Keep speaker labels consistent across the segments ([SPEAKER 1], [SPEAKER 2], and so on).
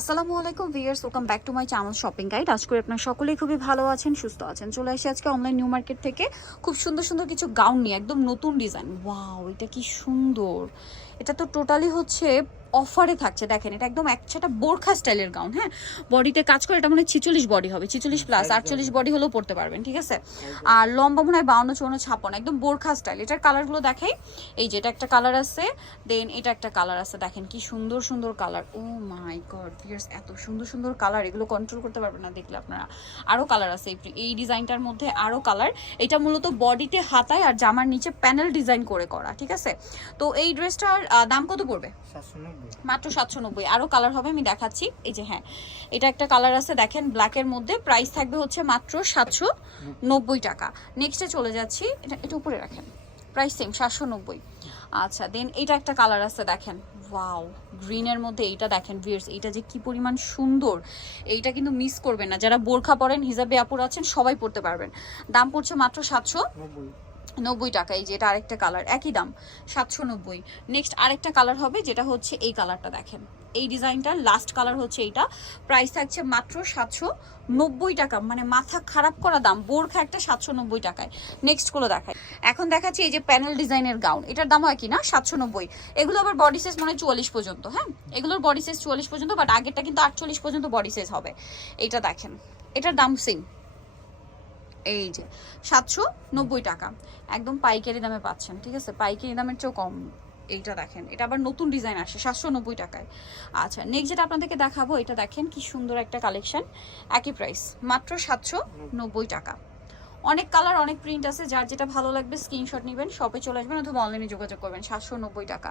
[SPEAKER 1] আসসালামু আলাইকুম viewers welcome back to my channel shopping guide. আজ করে আপনার সকলেই খুবই ভালো আছেন, সুস্থ আছেন। চলে আসি আজকে অনলাইন নিউ মার্কেট থেকে। খুব সুন্দর সুন্দর কিছু গাউন নিয়ে, একদম নতুন ডিজাইন ওয়াও এটা কি সুন্দর। এটা তো টোটালি হচ্ছে অফারে থাকছে। দেখেন এটা একদম একটা বোরখা স্টাইলের গাউন হ্যাঁ? বডিতে কাজ করে এটা মনে হয় ছিচল্লিশ বডি হবে ছিচল্লিশ প্লাস আটচল্লিশ বডি হলেও পড়তে পারবেন ঠিক আছে? আর লম্বা মনে হয় বাউন্ন চৌন্ন ছাপ্পান্ন একদম বোরখা স্টাইল এটার কালারগুলো দেখাই। এই যে এটা একটা কালার আছে দেন এটা একটা কালার আছে। দেখেন কি সুন্দর সুন্দর colour oh my god viewers এত সুন্দর সুন্দর কালার এগুলো কন্ট্রোল করতে পারবেন না দেখলে আপনারা। আরও কালার আছে এই এই ডিজাইনটার মধ্যে আরও কালার এটা মূলত বডিতে হাতায় আর জামার নিচে প্যানেল ডিজাইন করে করা ঠিক আছে? তো এই ড্রেসটার দাম কত পড়বে? মাত্র সাতশো নব্বই। আরও কালার হবে, আমি দেখাচ্ছি। এই যে হ্যাঁ এটা একটা কালার আছে, দেখেন ব্ল্যাকের মধ্যে প্রাইস থাকবে হচ্ছে মাত্র সাতশো নব্বই টাকা। নেক্সটে চলে যাচ্ছি, এটা এটা উপরে রাখেন। প্রাইস সেম সাতশো নব্বই। আচ্ছা দেন এটা একটা কালার আছে, দেখেন। ওয়াও গ্রিনের মধ্যে এইটা দেখেন ভিয়ার্স এইটা যে কি পরিমাণ সুন্দর। এইটা কিন্তু মিস করবেন না। যারা বোরখা পরেন, হিজাবে আপুর আছেন, সবাই পড়তে পারবেন। দাম পড়ছে মাত্র সাতশো
[SPEAKER 2] নব্বই
[SPEAKER 1] টাকা, এই যে এটা আরেকটা কালার একই দাম, সাতশো নব্বই। নেক্সট আরেকটা কালার হবে, যেটা হচ্ছে এই কালারটা দেখেন। এই ডিজাইনটার লাস্ট কালার হচ্ছে এইটা। প্রাইস থাকছে মাত্র সাতশো নব্বই টাকা মানে মাথা খারাপ করা দাম, বোরখা একটা সাতশো নব্বই টাকায়। নেক্সটগুলো দেখায় এখন দেখাচ্ছি এই যে প্যানেল ডিজাইনের গাউন এটার দাম হয় কি না? সাতশো নব্বই। এগুলো আবার বডি সাইজ মানে চুয়াল্লিশ পর্যন্ত হ্যাঁ? এগুলোর বডি সাইজ চুয়াল্লিশ পর্যন্ত বাট আগেরটা কিন্তু আটচল্লিশ পর্যন্ত বডি সাইজ হবে। এইটা দেখেন। এটার দাম সেম এই যে, সাতশো নব্বই টাকা। একদম পাইকারি দামে পাচ্ছেন, ঠিক আছে? পাইকারি দামের চেয়েও কম এইটা দেখেন। এটা আবার নতুন ডিজাইন আসে, সাতশো নব্বই টাকায়। আচ্ছা নেক্সট যেটা আপনাদেরকে দেখাবো, এটা দেখেন কি সুন্দর একটা কালেকশন একই প্রাইস মাত্র সাতশো নব্বই টাকা। অনেক কালার অনেক প্রিন্ট আছে, যার যেটা ভালো লাগবে স্ক্রিনশট নেবেন শপে চলে আসবেন অথবা অনলাইনে যোগাযোগ করবেন, সাতশো নব্বই টাকা।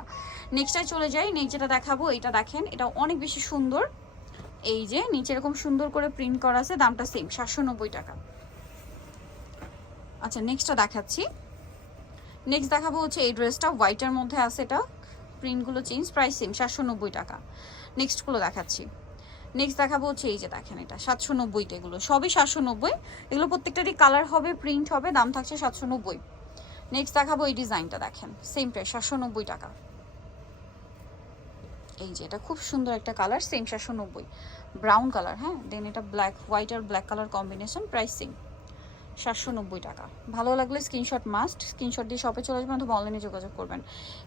[SPEAKER 1] নেক্সটটায় চলে যাই নেক্সট যেটা দেখাবো, এটা দেখেন, এটা অনেক বেশি সুন্দর। এই যে, নিচে এরকম সুন্দর করে প্রিন্ট করা আছে, দামটা সেম সাতশো নব্বই টাকা। আচ্ছা নেক্সটটা দেখাচ্ছি। নেক্সট দেখাবো হচ্ছে এই ড্রেসটা হোয়াইটের মধ্যে আছে এটা। প্রিন্টগুলো চেঞ্জ প্রাইস সেম সাতশো নব্বই টাকা। নেক্সটগুলো দেখাচ্ছি। নেক্সট দেখাবো হচ্ছে এই যে দেখেন এটা, সাতশো নব্বইটা এগুলো। সবই সাতশো নব্বই। এগুলো প্রত্যেকটারই কালার হবে প্রিন্ট হবে, দাম থাকছে সাতশো নব্বই। নেক্সট দেখাবো এই ডিজাইনটা দেখেন সেম প্রাইস সাতশো নব্বই টাকা। এই যে এটা খুব সুন্দর একটা কালার সেম সাতশো নব্বই। ব্রাউন কালার হ্যাঁ? দেন এটা ব্ল্যাক হোয়াইট আর black colour combination price same সাতশো নব্বই টাকা। ভালো লাগলে স্ক্রিনশট মাস্ট স্ক্রিনশট দিয়ে শপে চলে আসবেন অথবা অনলাইনে যোগাযোগ করবেন।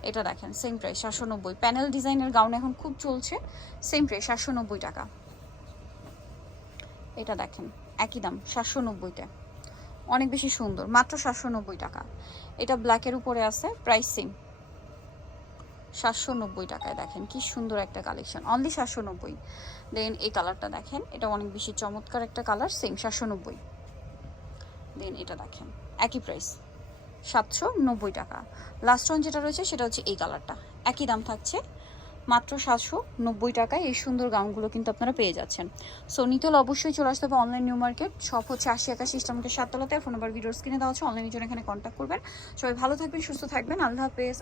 [SPEAKER 1] এটা দেখেন সেম প্রাইস সাতশো নব্বই। প্যানেল ডিজাইনের গাউন এখন খুব চলছে সেম প্রাইস সাতশো নব্বই টাকা। এটা দেখেন, একই দাম, সাতশো নব্বইতে অনেক বেশি সুন্দর, মাত্র সাতশো নব্বই টাকা। এটা ব্ল্যাকের উপরে আছে প্রাইস সেম সাতশো নব্বই টাকায় দেখেন, কি সুন্দর একটা কালেকশন অনলি সাতশো নব্বই। দেন এই কালারটা দেখেন, এটা অনেক বেশি চমৎকার একটা কালার সেম সাতশো নব্বই। দেন এটা দেখেন। একই প্রাইস সাতশো নব্বই টাকা। লাস্ট ওয়ান যেটা রয়েছে সেটা হচ্ছে এই কালারটা একই দাম থাকছে। মাত্র সাতশো নব্বই টাকায় এই সুন্দর গাউনগুলো কিন্তু আপনারা পেয়ে যাচ্ছেন। সো নিতল অবশ্যই চলে আসতে হবে অনলাইন নিউ মার্কেট সব হচ্ছে আশি একাশি ইসলামকে সাততলাতে। ফোন নাম্বার ভিডিও স্ক্রিনে দেওয়া হচ্ছে অনলাইনের জন্য এখানে কন্ট্যাক্ট করবেন। সবাই ভালো থাকবেন, সুস্থ থাকবেন। আল্লাহ হাফেজ।